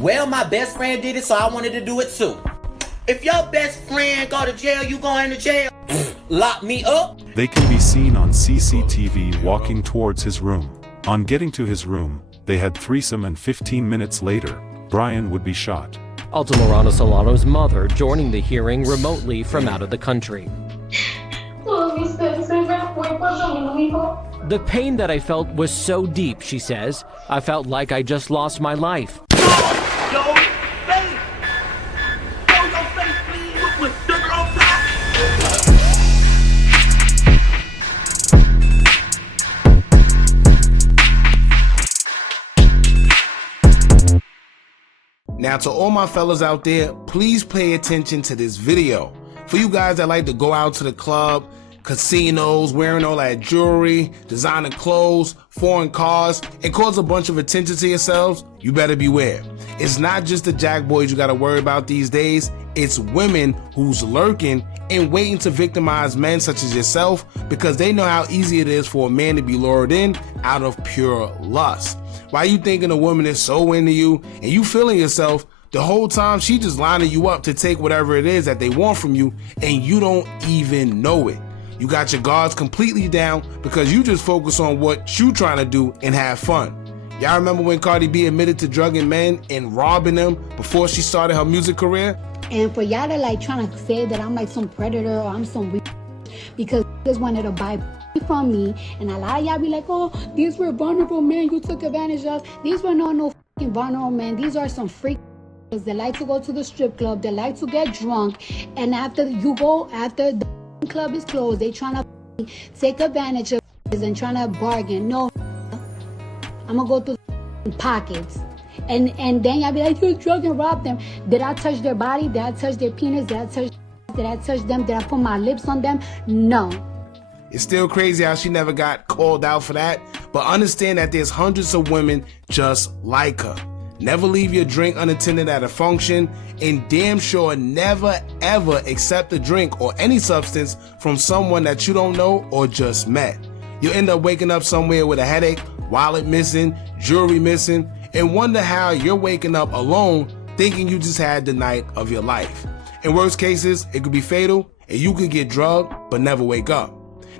Well, my best friend did it, so I wanted to do it too. If your best friend go to jail, you going to jail? Lock me up? They can be seen on CCTV walking towards his room. On getting to his room, they had threesome, and 15 minutes later, Brian would be shot. Altamirano Solano's mother joining the hearing remotely from out of the country. The pain that I felt was so deep, she says. I felt like I just lost my life. Now to all my fellas out there, please pay attention to this video. For you guys that like to go out to the club, casinos, wearing all that jewelry, designer clothes, foreign cars, and cause a bunch of attention to yourselves, you better beware. It's not just the jack boys you gotta worry about these days, it's women who's lurking and waiting to victimize men such as yourself because they know how easy it is for a man to be lured in out of pure lust. Why you thinking a woman is so into you and you feeling yourself, the whole time she just lining you up to take whatever it is that they want from you and you don't even know it. You got your guards completely down because you just focus on what you trying to do and have fun. Y'all remember when Cardi B admitted to drugging men and robbing them before she started her music career? And for y'all to like trying to say that I'm like some predator or I'm some weak because just wanted to buy from me, and a lot of y'all be like, oh, these were vulnerable men you took advantage of. These were no fucking vulnerable men. These are some freaks that like to go to the strip club, they like to get drunk, and after the club is closed, they trying to take advantage of and trying to bargain. No, I'm gonna go through the pockets. And then y'all be like, you drug and rob them. Did I touch their body? Did I touch their penis? Did I touch them? Did I put my lips on them? No. It's still crazy how she never got called out for that, but understand that there's hundreds of women just like her. Never leave your drink unattended at a function, and damn sure never ever accept a drink or any substance from someone that you don't know or just met. You'll end up waking up somewhere with a headache, wallet missing, jewelry missing, and wonder how you're waking up alone thinking you just had the night of your life. In worst cases, it could be fatal and you could get drugged but never wake up.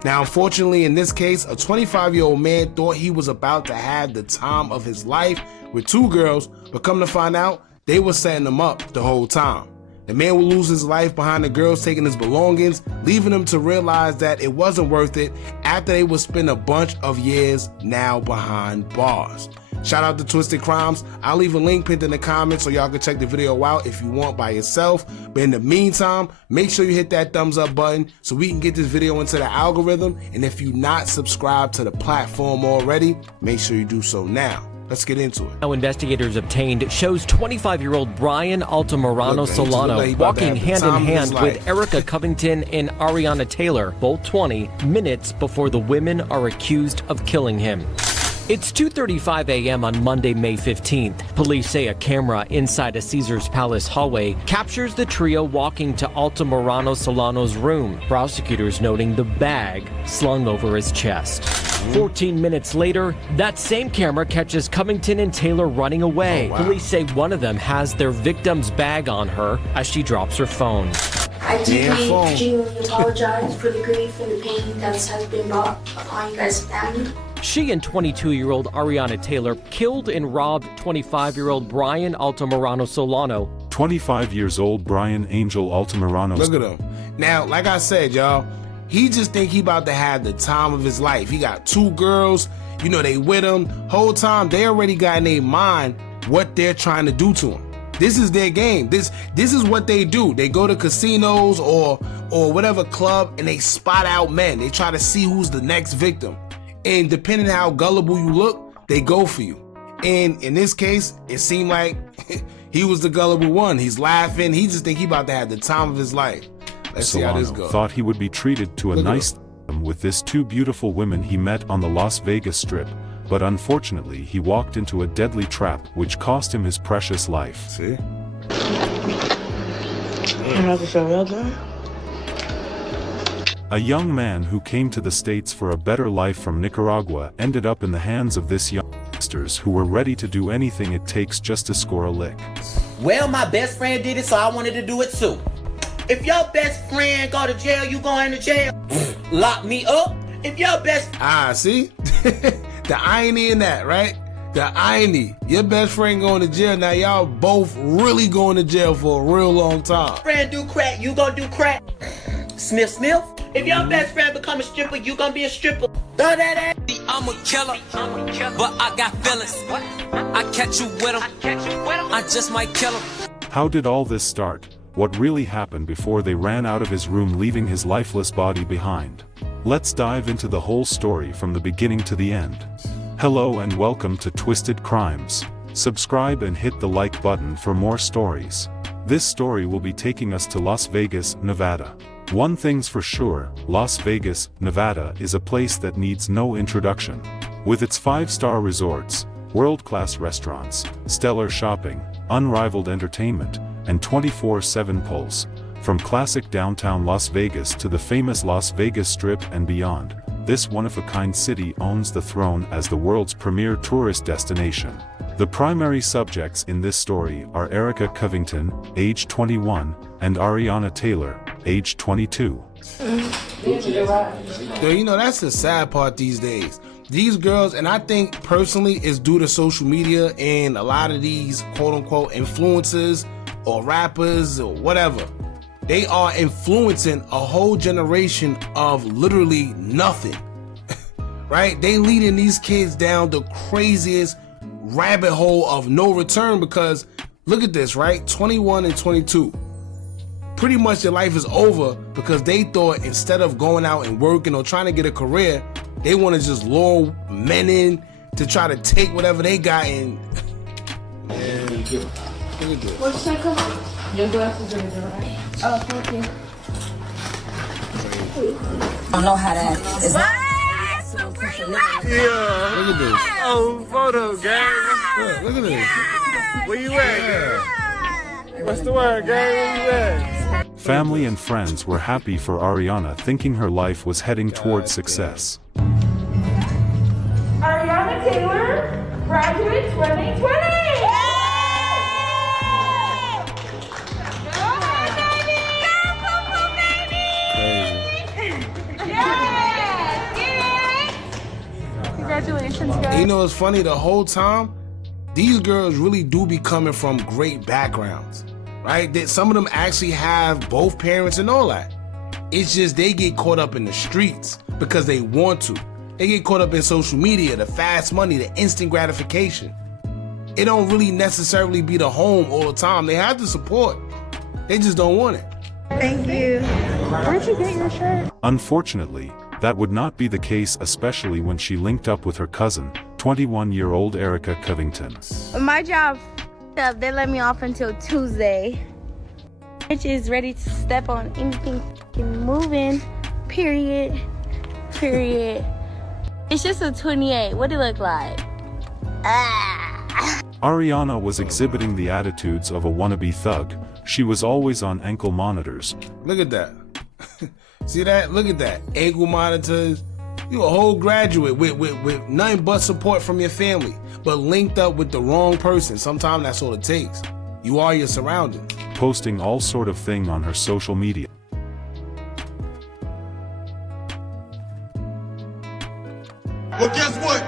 Now, unfortunately, in this case, a 25-year-old man thought he was about to have the time of his life with two girls, but come to find out, they were setting him up the whole time. The man will lose his life behind the girls taking his belongings, leaving him to realize that it wasn't worth it after they would spend a bunch of years now behind bars. Shout out to Twisted Crimes. I'll leave a link pinned in the comments so y'all can check the video out if you want by yourself. But in the meantime, make sure you hit that thumbs up button so we can get this video into the algorithm. And if you're not subscribed to the platform already, make sure you do so now. Let's get into it. Now investigators obtained shows 25-year-old Brian Altamirano Solano walking hand in hand with Erica Covington and Ariana Taylor, both 20 minutes before the women are accused of killing him. It's 2:35 a.m. on Monday, May 15th. Police say a camera inside a Caesars Palace hallway captures the trio walking to Altamirano Solano's room, prosecutors noting the bag slung over his chest. 14 minutes later, that same camera catches Covington and Taylor running away. Oh, wow. Police say one of them has their victim's bag on her as she drops her phone. I deeply, genuinely apologize for the grief and the pain that has been brought upon you guys' family. She and 22-year-old Ariana Taylor killed and robbed 25-year-old Brian Altamirano Solano. 25 years old Brian Angel Altamirano. Look at him. Now, like I said, y'all, he just think he about to have the time of his life. He got two girls, you know, they with him. Whole time, they already got in their mind what they're trying to do to him. This is their game. This is what they do. They go to casinos or whatever club and they spot out men. They try to see who's the next victim. And depending on how gullible you look, they go for you. And in this case, it seemed like he was the gullible one. He's laughing. He just think he about to have the time of his life. Let's see how this goes. Thought he would be treated to a nice with this two beautiful women he met on the Las Vegas Strip, but unfortunately he walked into a deadly trap which cost him his precious life. See? A young man who came to the States for a better life from Nicaragua ended up in the hands of this young gangsters who were ready to do anything it takes just to score a lick. Well, my best friend did it, so I wanted to do it too. If your best friend go to jail, you going to jail. Lock me up. If your best... See? The irony in that, right? The irony. Your best friend going to jail, now y'all both really going to jail for a real long time. friend do crack, you gonna do crack. Sniff, sniff. If your best friend become a stripper, you gonna be a stripper. Throw that ass. I'm a killer, but I got feelings. I catch you with them, I just might kill him. How did all this start? What really happened before they ran out of his room, leaving his lifeless body behind? Let's dive into the whole story from the beginning to the end. Hello and welcome to Twisted Crimes. Subscribe and hit the like button for more stories. This story will be taking us to Las Vegas, Nevada. One thing's for sure, Las Vegas, Nevada is a place that needs no introduction. With its 5-star resorts, world-class restaurants, stellar shopping, unrivaled entertainment, and 24/7 pulse, from classic downtown Las Vegas to the famous Las Vegas Strip and beyond, this one-of-a-kind city owns the throne as the world's premier tourist destination. The primary subjects in this story are Erica Covington, age 21, and Ariana Taylor, age 22. Yo, you know, that's the sad part these days. These girls, and I think personally it's due to social media and a lot of these quote-unquote influencers or rappers or whatever. They are influencing a whole generation of literally nothing, right? They leading these kids down the craziest rabbit hole of no return because look at this, right? 21 and 22. Pretty much their life is over because they thought instead of going out and working or trying to get a career, they want to just lure men in to try to take whatever they got and... Man, look at this. What's that called? Your glasses are right. Oh, thank you. I don't know how that is. Look at this. Oh, photo, gang. Look at this. Where you at, gang? What's the word, gang? Where you at? Family and friends were happy for Ariana, thinking her life was heading towards success. Ariana Taylor, graduate 2020! Congratulations, guys. You know, it's funny, the whole time, these girls really do be coming from great backgrounds, right? That some of them actually have both parents and all that. It's just they get caught up in the streets because they want to. They get caught up in social media, the fast money, the instant gratification. It don't really necessarily be the home all the time. They have the support. They just don't want it. Thank you. Where'd you get your shirt? Unfortunately, that would not be the case, especially when she linked up with her cousin, 21-year-old Erica Covington. My job up. They let me off until Tuesday. Bitch is ready to step on anything moving. Period. It's just a 28. What it look like? Ariana was exhibiting the attitudes of a wannabe thug. She was always on ankle monitors. Look at that. See that? Look at that. Ankle monitors. You a whole graduate with nothing but support from your family, but linked up with the wrong person. Sometimes that's all it takes. You are your surroundings. Posting all sort of thing on her social media. Well, guess what?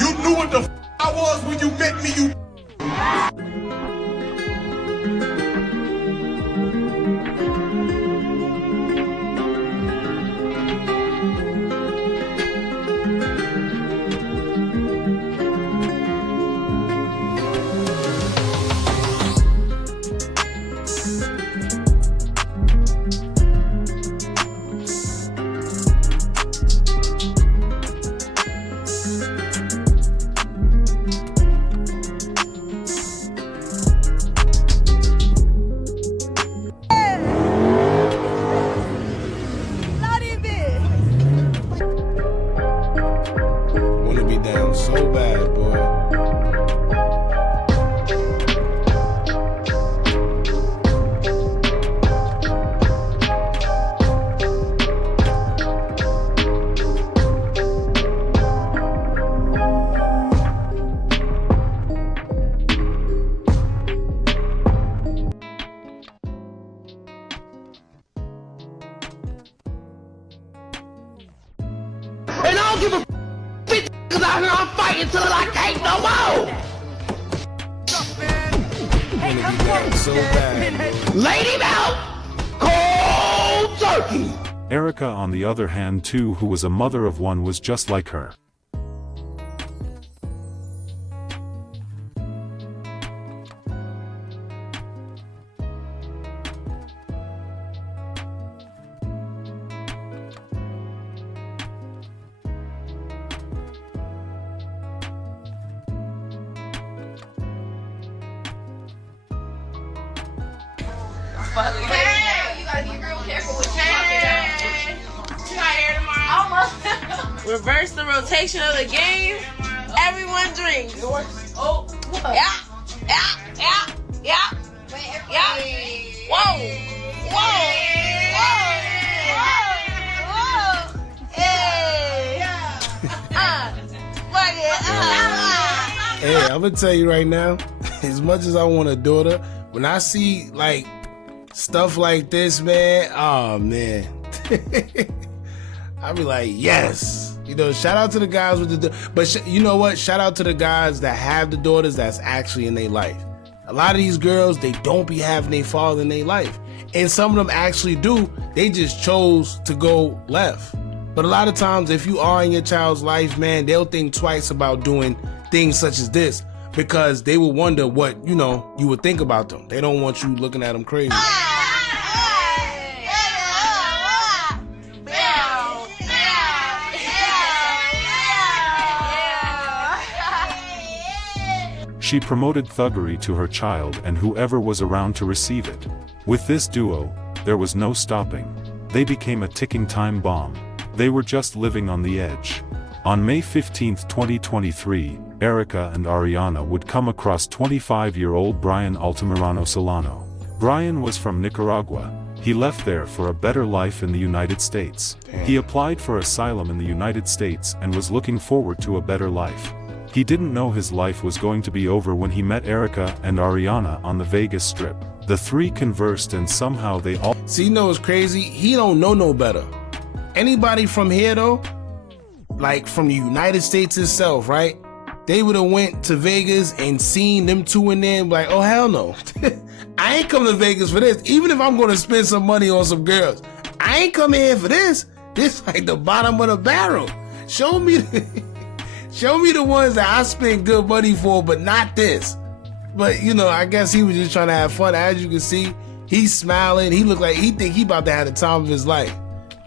You knew what the f I was when you met me, you. fight until I can't no more. So bad. Lady out, cold turkey. Erica, on the other hand, too, who was a mother of one, was just like her. Hey, you gotta be real careful with tomorrow. Reverse the rotation of the game. Everyone drinks. Oh, yeah, yeah, yeah, yeah, yeah. Whoa, whoa, whoa, whoa. Hey, Hey, I'm gonna tell you right now, as much as I want a daughter, when I see like stuff like this, man, oh man, I be like, yes. You know, shout out to the guys with the, but you know what? Shout out to the guys that have the daughters that's actually in their life. A lot of these girls, they don't be having their father in their life, and some of them actually do. They just chose to go left. But a lot of times, if you are in your child's life, man, they'll think twice about doing things such as this, because they will wonder what, you know, you would think about them. They don't want you looking at them crazy. She promoted thuggery to her child and whoever was around to receive it. With this duo, there was no stopping. They became a ticking time bomb. They were just living on the edge. On May 15, 2023, Erica and Ariana would come across 25-year-old Brian Altamirano Solano. Brian was from Nicaragua. He left there for a better life in the United States. He applied for asylum in the United States and was looking forward to a better life. He didn't know his life was going to be over when he met Erica and Ariana on the Vegas Strip. The three conversed and somehow they all— See, you know what's crazy? He don't know no better. Anybody from here though, like from the United States itself, right? They would have went to Vegas and seen them two in there and be like, oh hell no. I ain't come to Vegas for this. Even if I'm gonna spend some money on some girls, I ain't come here for this. This like the bottom of the barrel. Show me the ones that I spend good money for, but not this. But you know, I guess he was just trying to have fun. As you can see, he's smiling. He looked like he think he about to have the time of his life.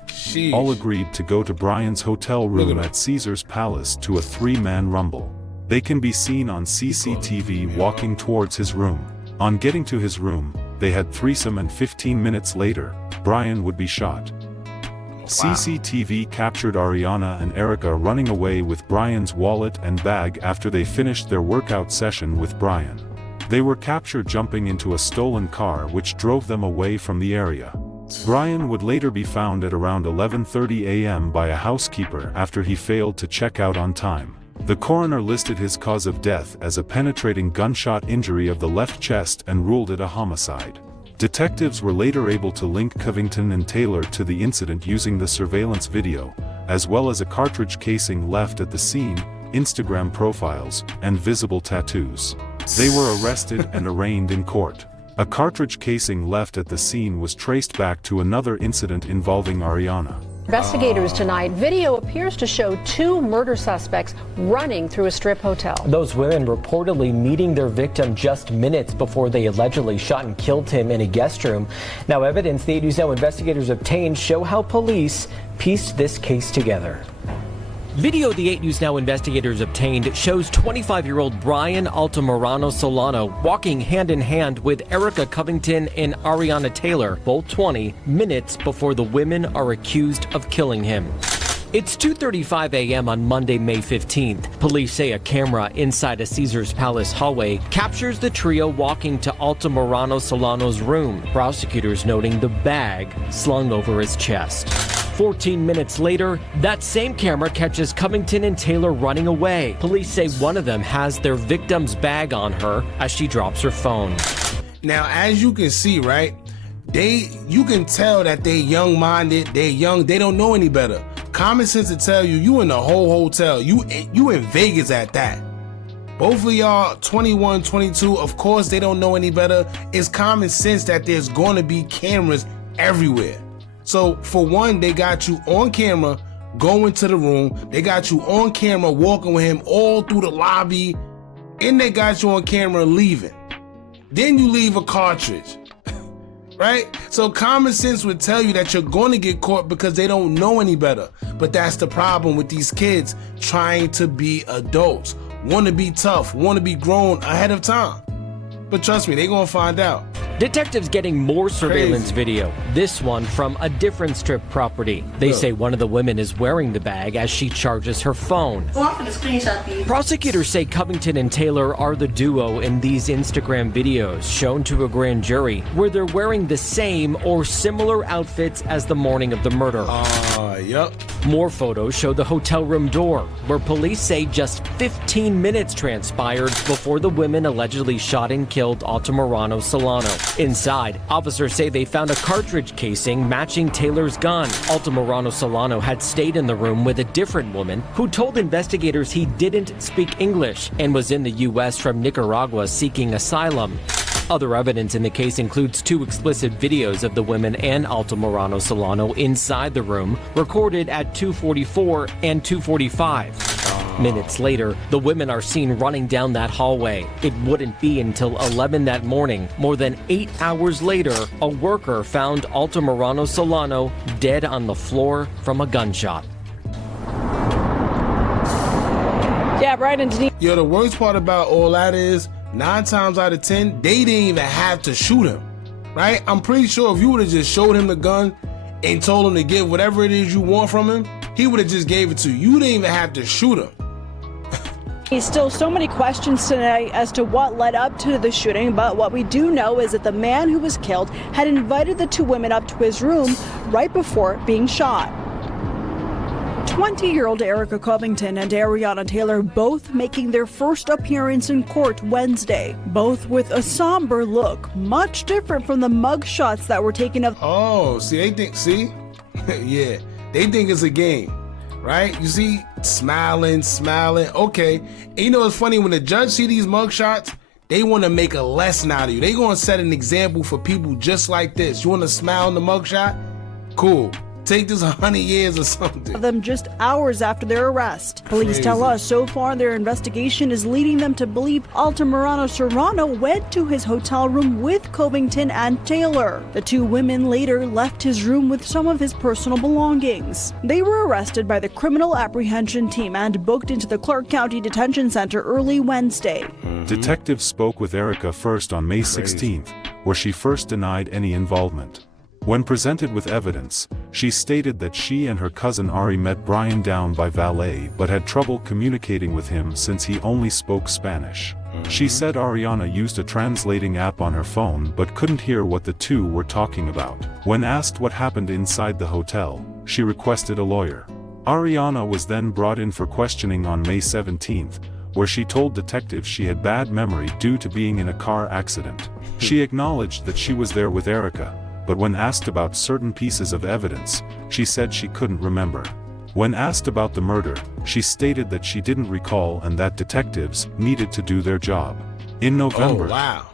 Sheesh. All agreed to go to Brian's hotel room at Caesar's Palace to a three-man rumble. They can be seen on CCTV walking towards his room. On getting to his room, they had threesome, and 15 minutes later, Brian would be shot. CCTV captured Ariana and Erica running away with Brian's wallet and bag after they finished their workout session with Brian. They were captured jumping into a stolen car which drove them away from the area. Brian would later be found at around 11:30 a.m. by a housekeeper after he failed to check out on time. The coroner listed his cause of death as a penetrating gunshot injury of the left chest and ruled it a homicide. Detectives were later able to link Covington and Taylor to the incident using the surveillance video, as well as a cartridge casing left at the scene, Instagram profiles, and visible tattoos. They were arrested and arraigned in court. A cartridge casing left at the scene was traced back to another incident involving Ariana. Investigators tonight, video appears to show two murder suspects running through a strip hotel. Those women reportedly meeting their victim just minutes before they allegedly shot and killed him in a guest room. Now, evidence the 8 News Now investigators obtained show how police pieced this case together. Video the 8 News Now investigators obtained shows 25-year-old Brian Altamirano Solano walking hand in hand with Erica Covington and Ariana Taylor, both 20, minutes before the women are accused of killing him. It's 2:35 a.m. on Monday, May 15th. Police say a camera inside a Caesar's Palace hallway captures the trio walking to Altamirano Solano's room, prosecutors noting the bag slung over his chest. 14 minutes later, that same camera catches Covington and Taylor running away. Police say one of them has their victim's bag on her as she drops her phone. Now, as you can see, right, you can tell that they young-minded, they're young, they don't know any better. Common sense to tell you, you in the whole hotel. You in Vegas at that. Both of y'all, 21, 22, of course they don't know any better. It's common sense that there's going to be cameras everywhere. So for one, they got you on camera going to the room. They got you on camera walking with him all through the lobby. And they got you on camera leaving. Then you leave a cartridge. Right? So common sense would tell you that you're going to get caught because they don't know any better. But that's the problem with these kids trying to be adults. Want to be tough, want to be grown ahead of time. But trust me, they're going to find out. Detectives getting more surveillance video, this one from a different strip property. They say one of the women is wearing the bag as she charges her phone. Go off for the screenshot, please. Prosecutors say Covington and Taylor are the duo in these Instagram videos shown to a grand jury where they're wearing the same or similar outfits as the morning of the murder. Yep. More photos show the hotel room door, where police say just 15 minutes transpired before the women allegedly shot and killed Altamirano Solano. Inside, officers say they found a cartridge casing matching Taylor's gun. Altamirano Solano had stayed in the room with a different woman who told investigators he didn't speak English and was in the U.S. from Nicaragua seeking asylum. Other evidence in the case includes 2 explicit videos of the women and Altamirano Solano inside the room, recorded at 2:44 and 2:45. Minutes later, the women are seen running down that hallway. It wouldn't be until 11 that morning, more than 8 hours later, a worker found Altamirano Solano dead on the floor from a gunshot. Yeah, right. And Yo, the worst part about all that is 9 times out of 10, they didn't even have to shoot him, right? I'm pretty sure if you would have just showed him the gun and told him to get whatever it is you want from him, he would have just gave it to you. You didn't even have to shoot him. There's still so many questions tonight as to what led up to the shooting, but what we do know is that the man who was killed had invited the 2 women up to his room right before being shot. 20-year-old Erica Covington and Ariana Taylor both making their first appearance in court Wednesday, both with a somber look, much different from the mug shots that were taken of. Oh, see, they think, yeah, they think it's a game, right? You see, smiling, okay. And you know what's funny, when the judge see these mug shots, they want to make a lesson out of you. They going to set an example for people just like this. You want to smile in the mug shot? Cool. Take this 100 years or something. Of them just hours after their arrest. Police tell us so far their investigation is leading them to believe Altamirano Solano went to his hotel room with Covington and Taylor. The 2 women later left his room with some of his personal belongings. They were arrested by the Criminal Apprehension Team and booked into the Clark County Detention Center early Wednesday. Detectives spoke with Erica first on May 16th, where she first denied any involvement. When presented with evidence, she stated that she and her cousin Ari met Brian down by valet but had trouble communicating with him since he only spoke Spanish. She said Ariana used a translating app on her phone but couldn't hear what the 2 were talking about. When asked what happened inside the hotel, she requested a lawyer. Ariana was then brought in for questioning on May 17th, where she told detectives she had bad memory due to being in a car accident. She acknowledged that she was there with Erica, but when asked about certain pieces of evidence, she said she couldn't remember. When asked about the murder, she stated that she didn't recall and that detectives needed to do their job. In November... Oh, wow.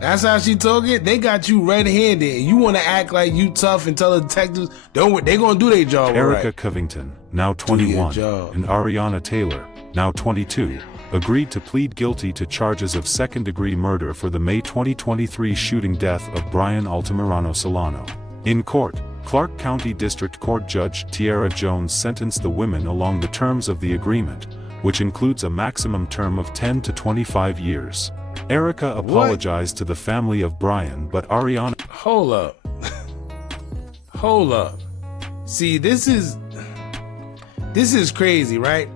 That's how she took it? They got you red-handed and you want to act like you tough and tell the detectives, don't worry, they're going to do their job. Erica right. Covington, now 21, and Ariana Taylor, now 22, agreed to plead guilty to charges of second-degree murder for the May 2023 shooting death of Brian Altamirano Solano. In court, Clark County District Court Judge Tiara Jones sentenced the women along the terms of the agreement, which includes a maximum term of 10 to 25 years. Erica apologized to the family of Brian, but Ariana... Hold up. Hold up. See, this is crazy, right?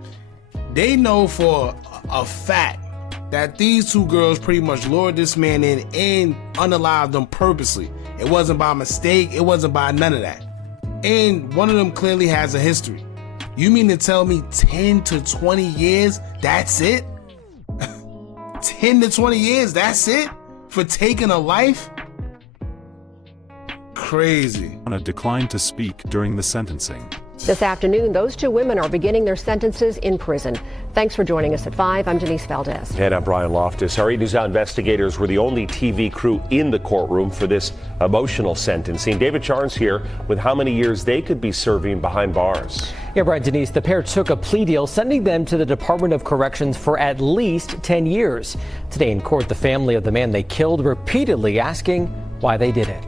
They know for a fact that these 2 girls pretty much lured this man in and unalived them purposely. It wasn't by mistake, it wasn't by none of that. And one of them clearly has a history. You mean to tell me 10 to 20 years, that's it? 10 to 20 years, that's it? For taking a life? crazy. Declined to speak during the sentencing. This afternoon, those two women are beginning their sentences in prison. Thanks for joining us at 5. I'm Denise Valdez. And I'm Brian Loftus. Our 8 News Now investigators were the only TV crew in the courtroom for this emotional sentencing. David Charnes here with how many years they could be serving behind bars. Yeah, Brian, Denise, the pair took a plea deal, sending them to the Department of Corrections for at least 10 years. Today in court, the family of the man they killed repeatedly asking why they did it.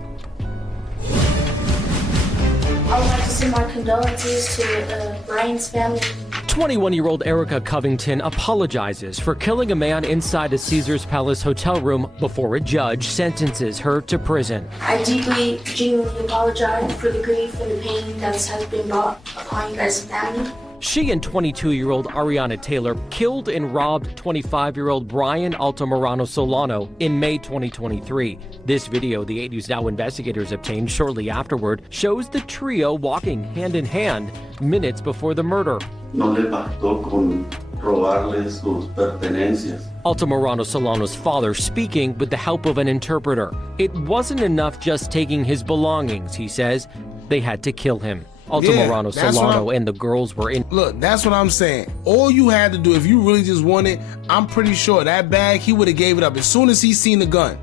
I would like to send my condolences to Brian's family. 21-year-old Erica Covington apologizes for killing a man inside a Caesars Palace hotel room before a judge sentences her to prison. I deeply, genuinely apologize for the grief and the pain that has been brought upon you guys' family. She and 22-year-old Ariana Taylor killed and robbed 25-year-old Brian Altamirano Solano in May 2023. This video the 8 News Now investigators obtained shortly afterward shows the trio walking hand in hand minutes before the murder. No le bastó con robarle sus pertenencias. Altamirano Solano's father speaking with the help of an interpreter. It wasn't enough just taking his belongings, he says. They had to kill him. Altamirano Solano and the girls were in. Look, that's what I'm saying. All you had to do, if you really just wanted, I'm pretty sure that bag, he would have gave it up as soon as he seen the gun.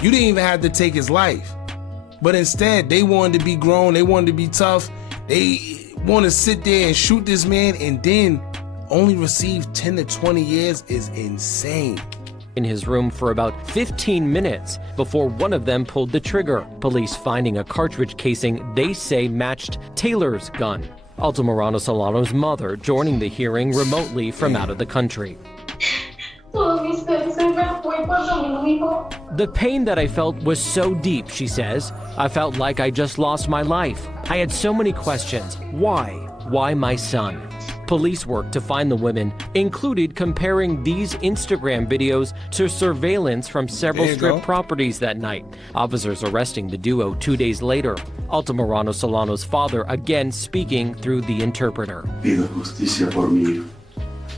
You didn't even have to take his life. But instead, they wanted to be grown. They wanted to be tough. They want to sit there and shoot this man and then only receive 10 to 20 years is insane. In his room for about 15 minutes before one of them pulled the trigger. Police finding a cartridge casing they say matched Taylor's gun. Altamirano Solano's mother joining the hearing remotely from out of the country. The pain that I felt was so deep, she says. I felt like I just lost my life. I had so many questions. Why? Why my son? Police work to find the women included comparing these Instagram videos to surveillance from several strip properties that night. Officers arresting the duo 2 days later. Altamirano Solano's father again speaking through the interpreter. Pido justicia por mi.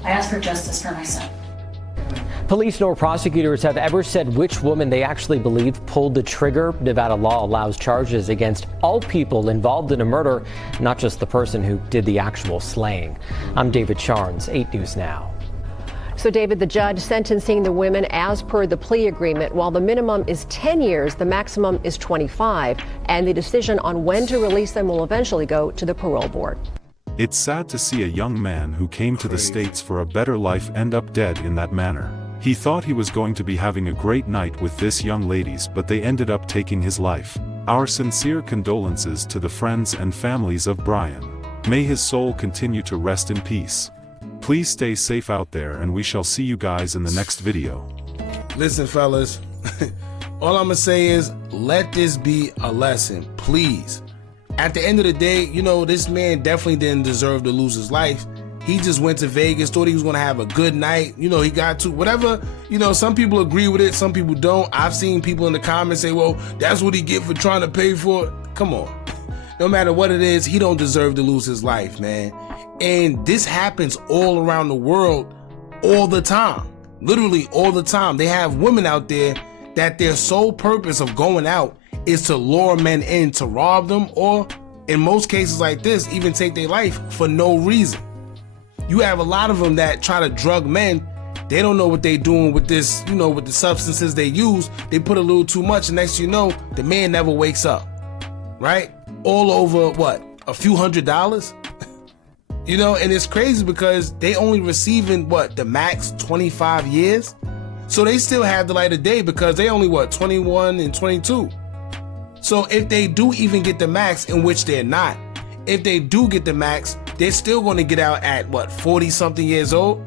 I ask for justice for my son. Police nor prosecutors have ever said which woman they actually believe pulled the trigger. Nevada law allows charges against all people involved in a murder, not just the person who did the actual slaying. I'm David Charnes, 8 News Now. So, David, the judge sentencing the women as per the plea agreement. While the minimum is 10 years, the maximum is 25, and the decision on when to release them will eventually go to the parole board. It's sad to see a young man who came to the States for a better life end up dead in that manner. He thought he was going to be having a great night with this young ladies, but they ended up taking his life. Our sincere condolences to the friends and families of Brian. May his soul continue to rest in peace. Please stay safe out there, and we shall see you guys in the next video. Listen, fellas, all I'm gonna say is let this be a lesson, please. At the end of the day, you know, this man definitely didn't deserve to lose his life. He just went to Vegas, thought he was gonna have a good night. You know, he got to whatever, you know, some people agree with it, some people don't. I've seen people in the comments say, well, that's what he get for trying to pay for it. Come on. No matter what it is, he don't deserve to lose his life, man. And this happens all around the world all the time. Literally all the time. They have women out there that their sole purpose of going out is to lure men in to rob them, or in most cases like this, even take their life for no reason. You have a lot of them that try to drug men. They don't know what they're doing with this, you know, with the substances they use. They put a little too much, and next thing you know, the man never wakes up, right? All over, what, a few $100s? You know, and it's crazy because they only receiving, what, the max 25 years? So they still have the light of day because they only, what, 21 and 22. So if they do even get the max, in which they're not, if they do get the max, they're still going to get out at, what, 40-something years old?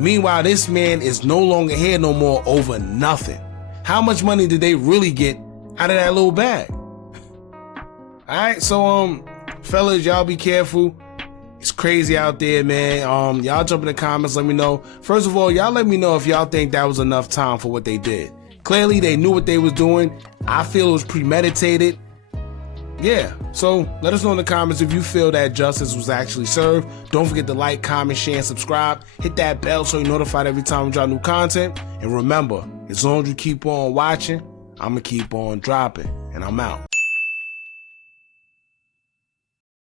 Meanwhile, this man is no longer here no more over nothing. How much money did they really get out of that little bag? All right, so, fellas, y'all be careful. It's crazy out there, man. Y'all jump in the comments, let me know. First of all, y'all let me know if y'all think that was enough time for what they did. Clearly, they knew what they was doing. I feel it was premeditated. Yeah, so let us know in the comments if you feel that justice was actually served. Don't forget to like, comment, share, and subscribe. Hit that bell so you're notified every time we drop new content. And remember, as long as you keep on watching, I'm going to keep on dropping. And I'm out.